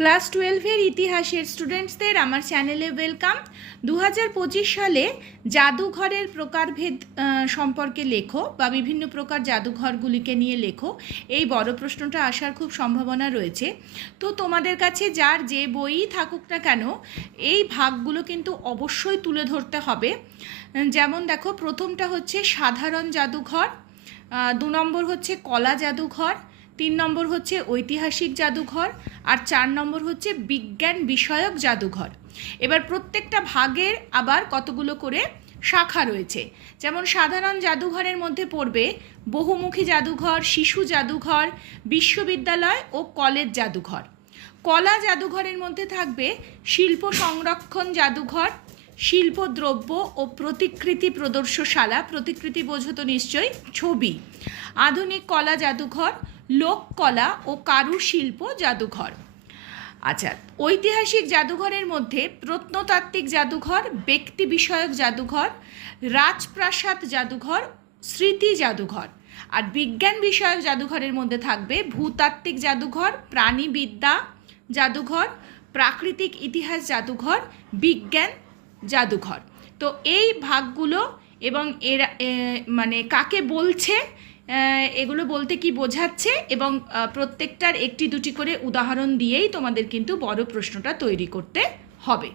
Class 12-এর ইতিহাসের স্টুডেন্টসদের আমার চ্যানেলে ওয়েলকাম। 2025 সালে জাদুঘরের প্রকারভেদ সম্পর্কে লেখো বা বিভিন্ন প্রকার জাদুঘরগুলিকে নিয়ে লেখো, এই বড় প্রশ্নটা আসার খুব সম্ভাবনা রয়েছে। তো তোমাদের কাছে যার যে বইই থাকুক না কেন, এই ভাগগুলো কিন্তু অবশ্যই তুলে ধরতে হবে। যেমন দেখো, প্রথমটা হচ্ছে সাধারণ জাদুঘর, 2 নম্বর হচ্ছে কলা জাদুঘর, 3 নম্বর হচ্ছে ঐতিহাসিক জাদুঘর, আর 4 নম্বর হচ্ছে বিজ্ঞান বিষয়ক জাদুঘর। এবার প্রত্যেকটা ভাগের আবার কতগুলো করে শাখা রয়েছে। যেমন সাধারণ জাদুঘরের মধ্যে পড়বে বহুমুখী জাদুঘর, শিশু জাদুঘর, বিশ্ববিদ্যালয় ও কলেজ জাদুঘর। কলা জাদুঘরের মধ্যে থাকবে শিল্প সংরক্ষণ জাদুঘর, শিল্পদ্রব্য ও প্রতিকৃতি প্রদর্শনশালা। প্রতিকৃতি বোঝো তো নিশ্চয়ই, ছবি। আধুনিক কলা জাদুঘর, লোককলা ও কারুশিল্প জাদুঘর। আচ্ছা, ঐতিহাসিক জাদুঘরের মধ্যে প্রত্নতাত্ত্বিক জাদুঘর, ব্যক্তি বিষয়ক জাদুঘর, রাজপ্রাসাদ জাদুঘর, স্মৃতি জাদুঘর। আর বিজ্ঞান বিষয়ক জাদুঘরের মধ্যে থাকবে ভূতাত্ত্বিক জাদুঘর, প্রাণীবিদ্যা জাদুঘর, প্রাকৃতিক ইতিহাস জাদুঘর, বিজ্ঞান জাদুঘর। তো এই ভাগগুলো এবং এরা মানে কাকে বলছে, এগুলো বলতে কি বোঝাচ্ছে, এবং প্রত্যেকটার একটি দুটি করে উদাহরণ দিয়েই তোমাদের কিন্তু বড় প্রশ্নটা তৈরি করতে হবে।